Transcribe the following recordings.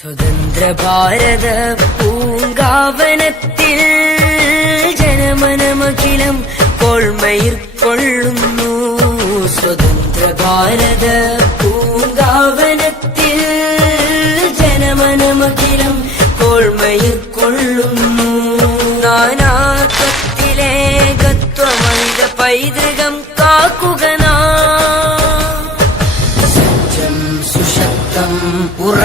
സ്വതന്ത്ര ഭാരത പൂങ്കാവനത്തിൽ ജനമനമഖിലം കൊൾമയിർ കൊള്ളുന്നു. സ്വതന്ത്ര ഭാരത പൂങ്കാവനത്തിൽ ജനമനമഖിലം കൊൾമയിർ കൊള്ളുന്നു. നാനാത്വത്തിലേകത്വമൈത പൈതൃകം കാക്കുക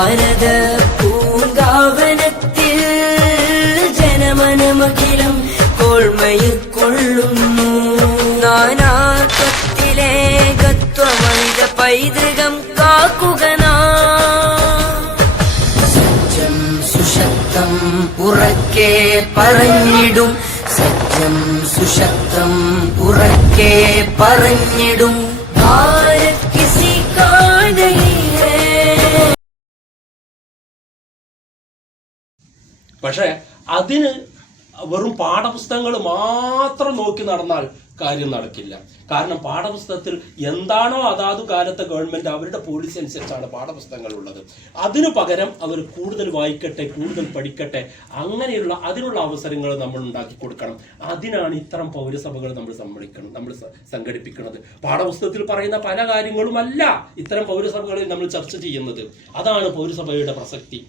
ഭാരത പൂങ്കാവനത്തിൽ ജനമനമഖിലം കോൾമയിൽ കൊള്ളുന്നു. നാനാത്വത്തിലെ ഗത്വമൈത പൈതൃകം കാക്കുക സത്യം സുശക്തം ഉറക്കെ പറഞ്ഞിടും. സത്യം സുശക്തം ഉറക്കെ പറഞ്ഞിടും. പക്ഷെ അതിന് വെറും പാഠപുസ്തകങ്ങൾ മാത്രം നോക്കി നടന്നാൽ കാര്യം നടക്കില്ല. കാരണം പാഠപുസ്തകത്തിൽ എന്താണോ അതാതു കാലത്തെ ഗവൺമെന്റ് അവരുടെ പോളിസി അനുസരിച്ചാണ് പാഠപുസ്തകങ്ങൾ ഉള്ളത്. അതിനു പകരം അവർ കൂടുതൽ വായിക്കട്ടെ കൂടുതൽ പഠിക്കട്ടെ അങ്ങനെയുള്ള അതിനുള്ള അവസരങ്ങൾ നമ്മൾ ഉണ്ടാക്കി കൊടുക്കണം. അതിനാണ് ഇത്തരം പൗരസഭകൾ നമ്മൾ സമ്മതിക്കണം നമ്മൾ സംഘടിപ്പിക്കുന്നത്. പാഠപുസ്തകത്തിൽ പറയുന്ന പല കാര്യങ്ങളുമല്ല ഇത്തരം പൗരസഭകളിൽ നമ്മൾ ചർച്ച ചെയ്യുന്നത്. അതാണ് പൗരസഭയുടെ പ്രസക്തി.